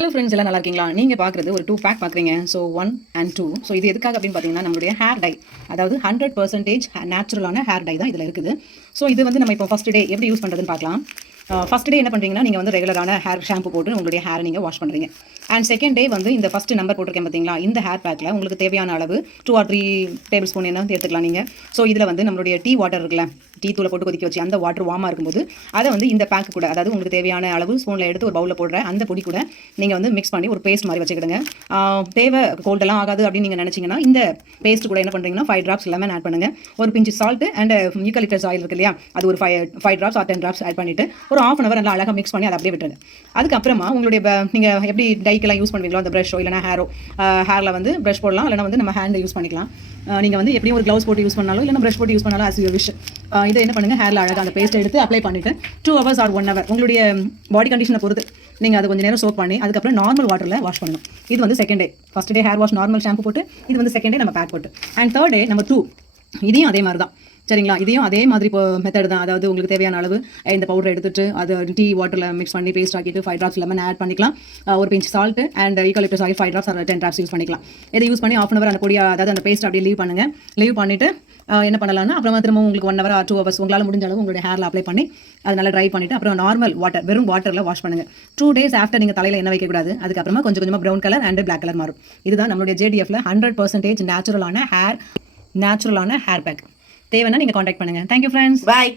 Hello friends எல்லாம் நல்லா இருக்கீங்களா? நீங்கள் பார்க்குறது ஒரு 2 பேக் பார்க்குறீங்க. So 1 and 2. ஸோ இது எதுக்காக அப்படின்னு பார்த்தீங்கன்னா நம்மளுடைய ஹேர் டை, அதாவது 100% நேச்சுரலான ஹேர் டை தான் இதில் இருக்குது. ஸோ இது வந்து நம்ம இப்போ ஃபஸ்ட் டே எப்படி யூஸ் பண்ணுறதுன்னு பார்க்கலாம். ஃபஸ்ட் டே என்ன பண்ணுறீங்கன்னா நீங்கள் வந்து ரெகுலரான ஹேர் ஷாம்பு போட்டு உங்களுடைய ஹேரை நீங்கள் வாஷ் பண்ணுறீங்க. அண்ட் செகண்ட் டே வந்து இந்த ஃபஸ்ட் நம்பர் போட்டிருக்கேன் பார்த்தீங்களா, இந்த ஹேர் பேக்கில் உங்களுக்கு தேவையான அளவு 2 or 3 டேபிள் ஸ்பூன் என்ன எடுத்துக்கலாம் நீங்கள். ஸோ இதில் வந்து நம்மளுடைய டீ வாட்டர் இருக்குல்ல, டீ தூளை போட்டு கொதிக்க வச்சு அந்த வாட்டர் வார்மாக இருக்கும்போது அதை வந்து இந்த பேக்கு கூட, அதாவது உங்களுக்கு தேவையான அளவு ஸ்பூனில் எடுத்து ஒரு பவுலில் போடுற அந்த பொடி கூட நீங்கள் வந்து மிக்ஸ் பண்ணி ஒரு பேஸ்ட் மாதிரி வச்சுக்கிடுங்க. தேவை கோல்டெல்லாம் ஆகாது அப்படின்னு நீங்கள் நினச்சிங்கன்னா இந்த பேஸ்ட் கூட என்ன பண்ணுறீங்கன்னா 5 drops லெமன் ஆட் பண்ணுங்கள். ஒரு பிஞ்சு சால்ட் அண்ட் யூக்கலிப்டஸ் ஆயில் இருக்கு இல்லையா, அது ஒரு 5 drops or 10 drops ஆட் பண்ணிவிட்டு ஒரு 1/2 hour நல்லா அழகாக மிக்ஸ் பண்ணி அதை அப்படியே விட்டுருங்க. அதுக்கப்புறமா உங்களுடைய நீங்கள் எப்படி டைக்கெல்லாம் யூஸ் பண்ணுவீங்களோ அந்த ப்ரஷோ இல்லைனா ஹேரில் வந்து ப்ரஷ் போடலாம், இல்லைனா வந்து நம்ம ஹேண்டை யூஸ் பண்ணிக்கலாம். நீங்கள் வந்து எப்படியும் ஒரு க்ளவுஸ் போட்டு யூஸ் பண்ணாலும் இல்லைனா ப்ரஷ் போட்டு யூஸ் பண்ணாலும் ஆஸ் யூ விஷ். இதை என்ன பண்ணுங்கள், ஹேரில் அழகாக அந்த பேஸ்ட்டை எடுத்து அப்ளை பண்ணிவிட்டு 2 hours or 1 hour உங்களுடைய பாடி கண்டிஷனை பொறுத்து நீங்கள் அதை கொஞ்சம் நேரம் சோப் பண்ணி அதுக்கப்புறம் நார்மல் வாட்டரில் வாஷ் பண்ணணும். இது வந்து second day. First day hair wash normal shampoo போட்டு, இது வந்து செகண்ட் டே நம்ம பேக் போட்டு. அண்ட் தேர்ட் டே நம்ம 2, இதையும் அதே மாதிரி தான். சரிங்களா, இதையும் அதே மாதிரி இப்போ மெத்தட் தான். அதாவது உங்களுக்கு தேவையான அளவு இந்த பவுடர் எடுத்துட்டு அது டீ வாட்டரில் மிக்ஸ் பண்ணி பேஸ்ட் ஆக்கிட்டு 5 drops லெமன் ஆட் பண்ணிக்கலாம். ஒரு pinch salt and eucalyptus oil 5 drops or 10 drops use பண்ணிக்கலாம். இதை யூஸ் பண்ணி 1/2 hour அந்த பொடியை, அதாவது அந்த பேஸ்ட் அப்படியே லீவ் பண்ணுங்கள். லீவ் பண்ணிவிட்டு என்ன பண்ணலாம்னா அப்புறமா திரும்ப உங்களுக்கு 1 hour or 2 hours உங்களால் முடிஞ்ச அளவு உங்களுடைய ஹேரில் அப்ளை பண்ணி அது நல்லா ட்ரை பண்ணிவிட்டு அப்புறம் நார்மல் வாட்டர், வெறும் வாட்டரில் வாஷ் பண்ணுங்கள். 2 days ஆஃப்டர் நீங்கள் தலையில் என்ன வைக்கக்கூடாது. அதுக்கப்புறமா கொஞ்சம் கொஞ்சமாக brown colour and black colour மாறும். இதுதான் நம்மளுடைய JDFல 100% நேச்சுரலான ஹேர் பேக். தேவைன்னா நீங்கள் காண்டாக்ட் பண்ணுங்கள். Thank you friends. பாய்.